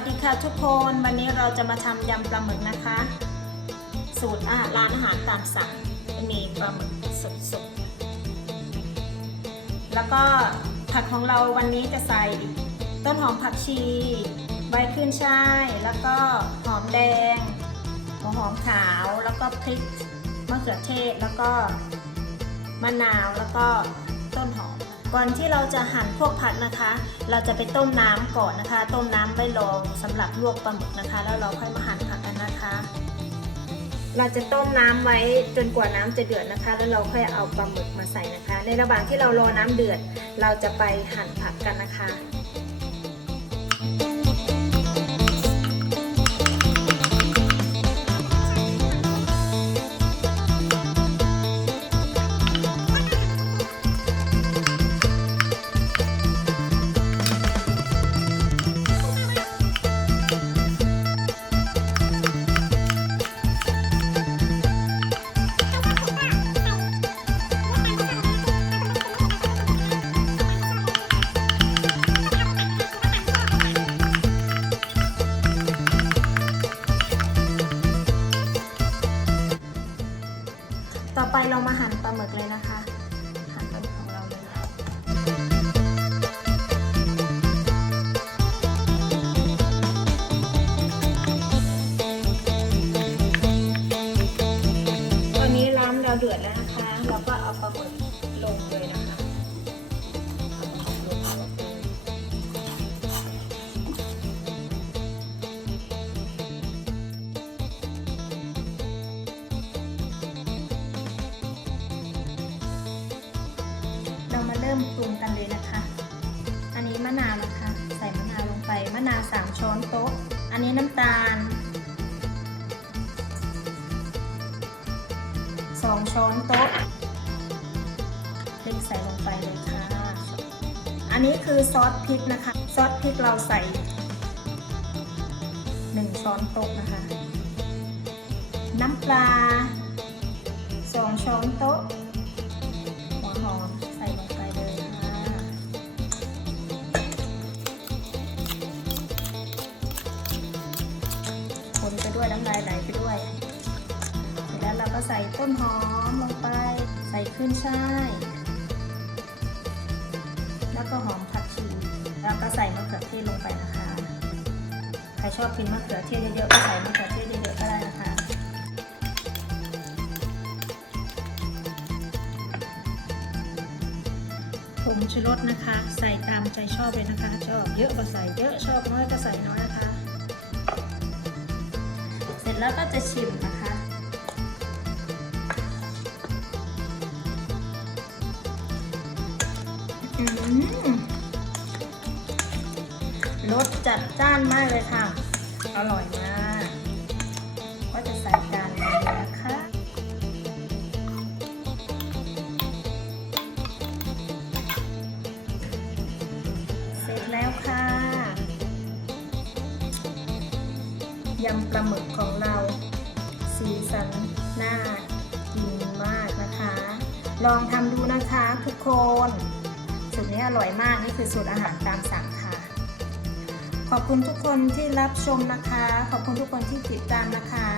วันนี้เราจะมาทำยำปลาหมึกนะคะ สูตรอาหารร้านอาหารตามสั่งมีปลาหมึกสดๆแล้วก็ผักของเราวันนี้จะใส่ต้นหอมผักชี ใบขึ้นช่าย แล้วก็หอมแดงหัวหอมขาวแล้วก็พริกมะเขือเทศแล้วก็มะนาวแล้วก็ต้นหอม ก่อนที่เราจะหั่นพวกผักนะคะ เราจะไปต้มน้ำก่อนนะคะ ต้มน้ำไว้รองสำหรับลวกปลาหมึกนะคะ แล้วเราค่อยมาหั่นผักกันนะคะ เราจะต้มน้ำไว้จนกว่าน้ำจะเดือดนะคะ แล้วเราค่อยเอาปลาหมึกมาใส่นะคะ ในระหว่างที่เรารอน้ำเดือด เราจะไปหั่นผักกันนะคะ มาหั่นปลาหมึกเลยนะคะ ริ่มปรุงกันเลยนะคะ อันนี้มะนาวนะคะ ใส่มะนาวลงไปมะนาวสามช้อนโต๊ะ อันนี้น้ำตาลสองช้อนโต๊ะพริกใส่ลงไปเลยค่ะ อันนี้คือซอสพริกนะคะ ซอสพริกเราใส่หนึ่งช้อนโต๊ะนะคะ น้ำปลาสองช้อนโต๊ะ คนไปด้วยน้ำลายไหลไปด้วย แล้วเราก็ใส่ต้นหอมลงไป ใส่ขึ้นช่าย แล้วก็หอมผักชี แล้วก็ใส่มะเขือเทศลงไปนะคะ ใครชอบกินมะเขือเทศเยอะๆก็ใส่มะเขือเทศเยอะๆก็ได้นะคะผงชูรสนะคะ ใส่ตามใจชอบเลยนะคะ ชอบเยอะก็ใส่เยอะชอบน้อยก็ใส่น้อยนะคะ แล้วก็จะชิมนะคะ รสจัดจ้านมากเลยค่ะ อร่อยมาก ยำปลาหมึกของเรา สีสันน่ากินมากนะคะ ลองทำดูนะคะทุกคนสูตรนี้อร่อยมากนี่คือสูตรอาหารตามสั่งค่ะ ขอบคุณทุกคนที่รับชมนะคะ ขอบคุณทุกคนที่ติดตามนะคะ